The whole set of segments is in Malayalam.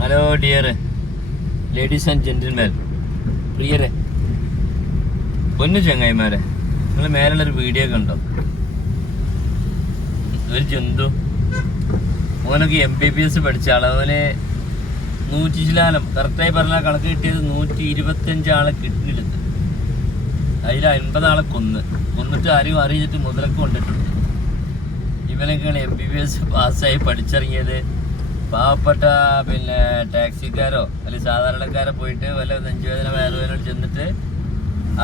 Hello dear ladies and gentleman, പ്രിയരെ, പൊന്നു ചങ്ങായിമാരെ, നിങ്ങൾ മേലുള്ളൊരു വീഡിയോ കണ്ടോ? ഒരു ജന്തു ഓനൊക്കെ MBBS പഠിച്ച ആള്, അവന് 100 ശിലാലം കറക്റ്റായി പറഞ്ഞാൽ കണക്ക് കിട്ടിയത് 125 ആളെ കിഡ്നി എടുത്ത്, അതിൽ 50 ആളെ കൊന്നിട്ട് ആരും അറിയിച്ചിട്ട് മുതലൊക്കെ കൊണ്ടിട്ടുണ്ട്. ഇവനൊക്കെയാണ് MBBS പാസ്സായി പഠിച്ചിറങ്ങിയത്. പാവപ്പെട്ട ടാക്സിക്കാരോ അല്ലെങ്കിൽ സാധാരണക്കാരോ പോയിട്ട് വല്ല നെഞ്ചുവേദന വയറുവേദന ചെന്നിട്ട്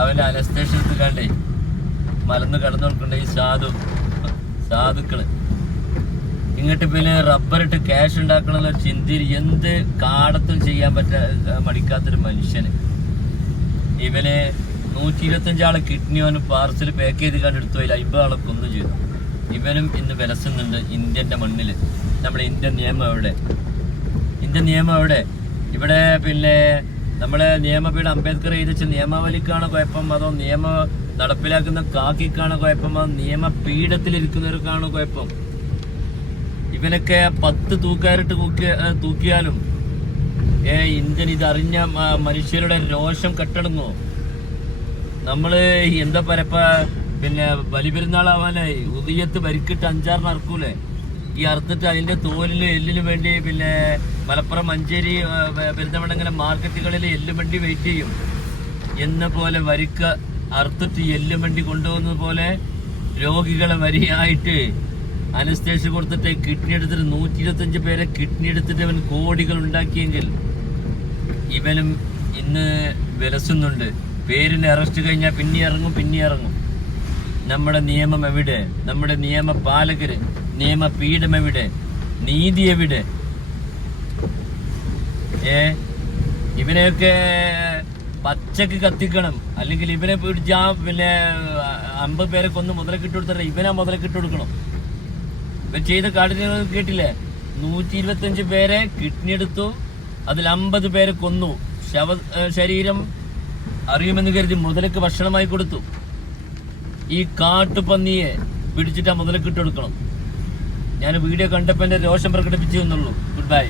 അവൻ്റെ അനസ്തേഷ്യ എടുത്തുകാണ്ടേ മലന്ന് കടന്നു കൊടുക്കണ്ട ഈ സാധുക്കള് ഇങ്ങോട്ട് റബ്ബറിട്ട് ക്യാഷ് ഉണ്ടാക്കണമെന്ന ചിന്തയിൽ എന്ത് കാടത്തും ചെയ്യാൻ മടിക്കാത്തൊരു മനുഷ്യന്. ഇവന് 125 ആളെ കിഡ്നി അവന് പാർസൽ പാക്ക് ചെയ്ത് കണ്ട് എടുത്തു, അതിൽ 50 ആളെ കൊന്നു ചെയ്തു. ഇവനും ഇന്ന് വിലസുന്നുണ്ട് ഇന്ത്യൻ്റെ മണ്ണിൽ. നമ്മുടെ ഇന്ത്യൻ നിയമം എവിടെ? ഇവിടെ നമ്മളെ നിയമപീഠം അംബേദ്കർ എഴുതിച്ച നിയമാവലിക്കാണോ കുഴപ്പം, അതോ നിയമം നടപ്പിലാക്കുന്ന കാക്കിക്കാണോ കുഴപ്പം, അതോ നിയമപീഠത്തിലിരിക്കുന്നവർക്കാണോ കുഴപ്പം? ഇവനൊക്കെ 10 തൂക്കാരിട്ട് തൂക്കിയാലും ഇന്ത്യൻ ഇതറിഞ്ഞ മനുഷ്യരുടെ രോഷം കെട്ടടങ്ങോ? നമ്മള് എന്താ പറയപ്പ ബലിപെരുന്നാളാവാനായി ഉദയത്ത് വരിക്കിട്ട് 5-6 അറക്കൂലേ? ഈ അറുത്തിട്ട് അതിന്റെ തോലിലും എല്ലിനും വേണ്ടി മലപ്പുറം മഞ്ചേരി പെരുന്തമണ്ണ മാർക്കറ്റുകളിൽ എല്ലുമണ്ടി വെയിറ്റ് ചെയ്യും എന്ന പോലെ വരിക്ക അറുത്തിട്ട് എല്ലുമണ്ടി കൊണ്ടുപോകുന്നത് പോലെ രോഗികളെ വരിയായിട്ട് അനസ്തേഷ്യ കൊടുത്തിട്ട് കിഡ്നി എടുത്തിട്ട് 125 പേരെ കിഡ്നി എടുത്തിട്ട് അവൻ കോടികൾ ഉണ്ടാക്കിയെങ്കിൽ ഇവനും ഇന്ന് വിലസുന്നുണ്ട്. പേരിന് അറസ്റ്റ് കഴിഞ്ഞാൽ പിന്നെ ഇറങ്ങും. നമ്മുടെ നിയമം എവിടെ? നമ്മുടെ നിയമപാലകര്, നിയമപീഠം എവിടെ? നീതി എവിടെ? ഇവനെയൊക്കെ പച്ചക്ക് കത്തിക്കണം, അല്ലെങ്കിൽ ഇവനെ പിടിച്ചാ 50 പേരെ കൊന്ന് മുതലക്കിട്ട് കൊടുത്തിട്ട് ഇവനാ മുതലക്കിട്ട് കൊടുക്കണം. ഇവൻ ചെയ്ത കാട്ടിന് കേട്ടില്ലേ? 125 പേരെ കിഡ്നി എടുത്തു, അതിൽ 50 പേരെ കൊന്നു. ശരീരം അറിയുമെന്ന് കരുതി മുതലക്ക് ഭക്ഷണമായി കൊടുത്തു. ഈ കാട്ടുപന്നിയെ പിടിച്ചിട്ട് മുതലക്കിട്ട് കൊടുക്കണം. ഞാൻ വീഡിയോ കണ്ടപ്പോൾ എൻ്റെ രോഷം പ്രകടിപ്പിച്ചു എന്നുള്ളൂ. Good bye.